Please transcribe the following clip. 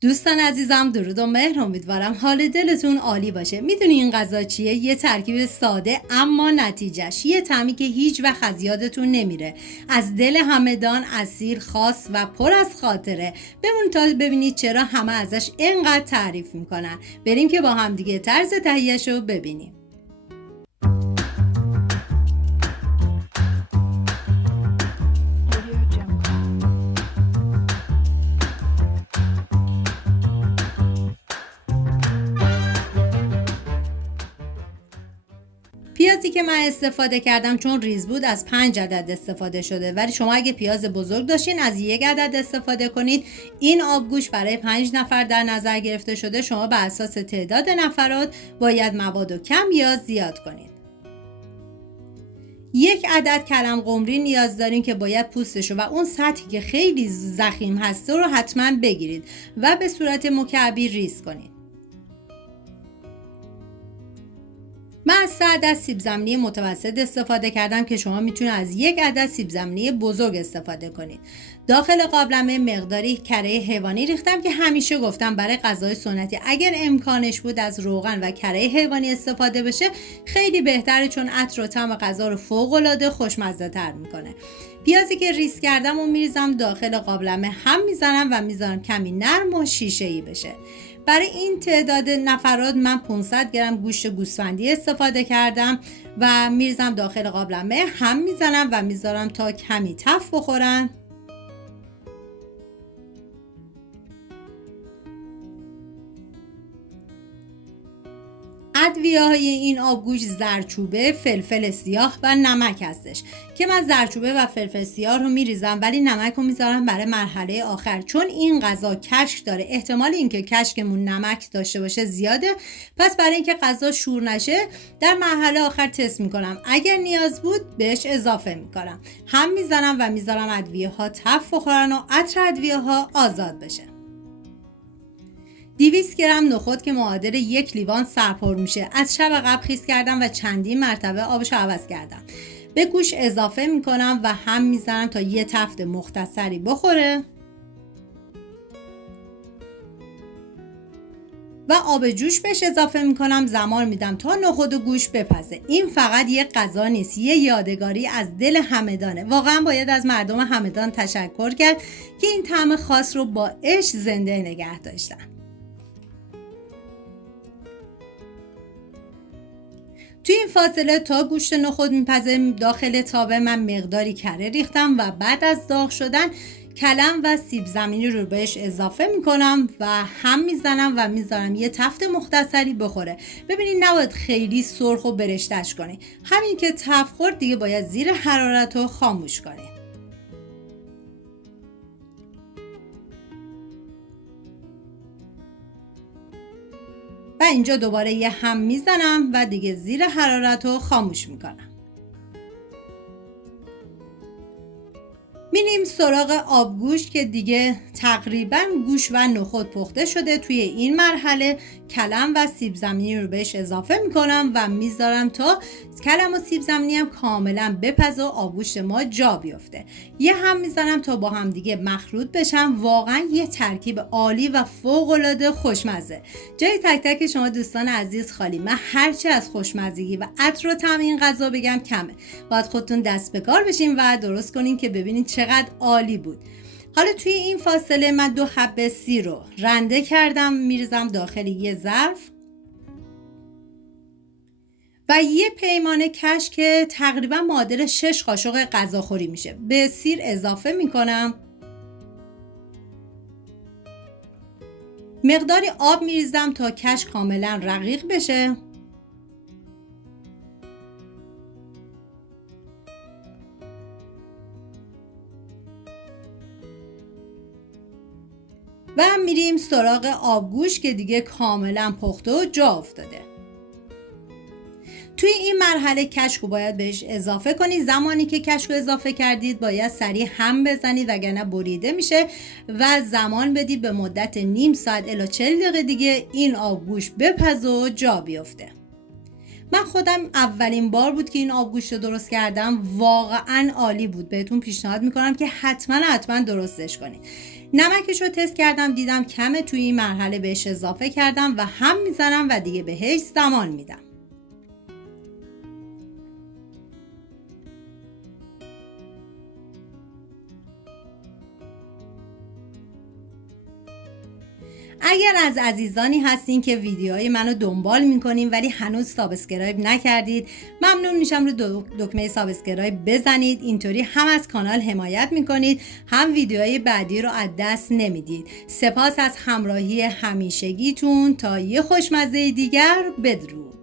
دوستان عزیزم، درود و مهر. امیدوارم حال دلتون عالی باشه. میدونی این غذا چیه؟ یه ترکیب ساده اما نتیجهش یه طعمی که هیچ وقت از یادتون نمیره. از دل همدان، اصیل، خاص و پر از خاطره. بمون تا ببینید چرا همه ازش اینقدر تعریف میکنن. بریم که با هم دیگه طرز تهیه‌شو ببینیم. پیازی که من استفاده کردم چون ریز بود از 5 عدد استفاده شده، ولی شما اگه پیاز بزرگ داشتین از 1 عدد استفاده کنید. این آبگوشت برای 5 نفر در نظر گرفته شده. شما به اساس تعداد نفرات باید مواد کم یا زیاد کنید. 1 عدد کلم قمری نیاز داریم که باید پوستشو و اون سطحی که خیلی ضخیم هست رو حتما بگیرید و به صورت مکعبی ریز کنید. من از 3 عدد سیب زمینی متوسط استفاده کردم که شما میتونید از 1 عدد سیب زمینی بزرگ استفاده کنید. داخل قابلمه مقداری کره حیوانی ریختم که همیشه گفتم برای غذای سنتی اگر امکانش بود از روغن و کره حیوانی استفاده بشه خیلی بهتره، چون عطر و طعم غذا رو فوق العاده خوشمزه تر میکنه. پیازی که ریز کردم و میریزم داخل قابلمه، هم میزنم و میذارم کمی نرم و شیشه‌ای بشه. برای این تعداد نفرات من 500 گرم گوشت گوسفندی استفاده کردم و میریزم داخل قابلمه، هم میزنم و میذارم تا کمی تف بخورن. ادویه‌های این آبگوشت زردچوبه، فلفل سیاه و نمک هستش که من زردچوبه و فلفل سیاه رو میریزم ولی نمک رو میذارم برای مرحله آخر، چون این غذا کشک داره. احتمال اینکه کشکمون نمک داشته باشه زیاده، پس برای اینکه غذا شور نشه در مرحله آخر تست میکنم، اگر نیاز بود بهش اضافه میکنم. هم میزنم و میذارم ادویه‌ها تف بخورن و عطر ادویه‌ها آزاد بشه. 200 گرم نخود که معادل 1 لیوان سرپر میشه از شب قبل خیس کردم و چندین مرتبه آبشو عوض کردم. به گوشت اضافه میکنم و هم میزنم تا یه تفت مختصری بخوره و آب جوش بهش اضافه میکنم. زمان میدم تا نخود و گوشت بپزه. این فقط یه غذا نیست، یه یادگاری از دل همدانه. واقعا باید از مردم همدان تشکر کرد که این طعم خاص رو با عشق زنده نگه داشتن. توی این فاصله تا گوشت نخود میپزه داخل تابه، من مقداری کره ریختم و بعد از داغ شدن کلم و سیب زمینی رو بهش اضافه میکنم و هم میزنم و میذارم یه تفت مختصری بخوره. ببینید نباید خیلی سرخ و برشتش کنید، همین که تفت خورد دیگه باید زیر حرارت رو خاموش کنید. و اینجا دوباره یه هم میزنم و دیگه زیر حرارت رو خاموش میکنم. میریم سراغ آبگوشت که دیگه تقریبا گوشت و نخود پخته شده. توی این مرحله کلم و سیب زمینی رو بهش اضافه میکنم و میذارم تا کلم و سیب زمینی هم کاملا بپزه و آبگوشت ما جا بیفته. یه هم میزنم تا با هم دیگه مخلوط بشن. واقعا یه ترکیب عالی و فوق العاده خوشمزه. جای تک تک شما دوستان عزیز خالی. من هرچی از خوشمزگی و عطر و طعم این غذا بگم کمه. باید خودتون دست به کار بشین و درست کنین که ببینید چقدر عالی بود. حالا توی این فاصله من 2 حبه سیر رو رنده کردم، میریزم داخل یه ظرف و یه پیمانه کشک که تقریبا معادل 6 قاشق غذاخوری میشه به سیر اضافه میکنم. مقداری آب میریزم تا کشک کاملا رقیق بشه و میریم سراغ آبگوشت که دیگه کاملا پخته و جا افتاده. توی این مرحله کشک رو باید بهش اضافه کنید. زمانی که کشک رو اضافه کردید باید سریع هم بزنید وگرنه بریده میشه و زمان بدید به مدت نیم ساعت الی 40 دقیقه دیگه این آبگوشت بپزه و جا بیفته. من خودم اولین بار بود که این آبگوشت رو درست کردم، واقعا عالی بود. بهتون پیشنهاد میکنم که حتما درستش کنید. نمکش رو تست کردم، دیدم کمه، توی این مرحله بهش اضافه کردم و هم میزنم و دیگه بهش زمان میدم. اگر از عزیزانی هستین که ویدیوهای منو دنبال میکنین ولی هنوز سابسکرایب نکردید، ممنون میشم رو دکمه سابسکرایب بزنید. اینطوری هم از کانال حمایت میکنید، هم ویدیوهای بعدی رو از دست نمیدید. سپاس از همراهی همیشگیتون. تا یه خوشمزه دیگر، بدرود.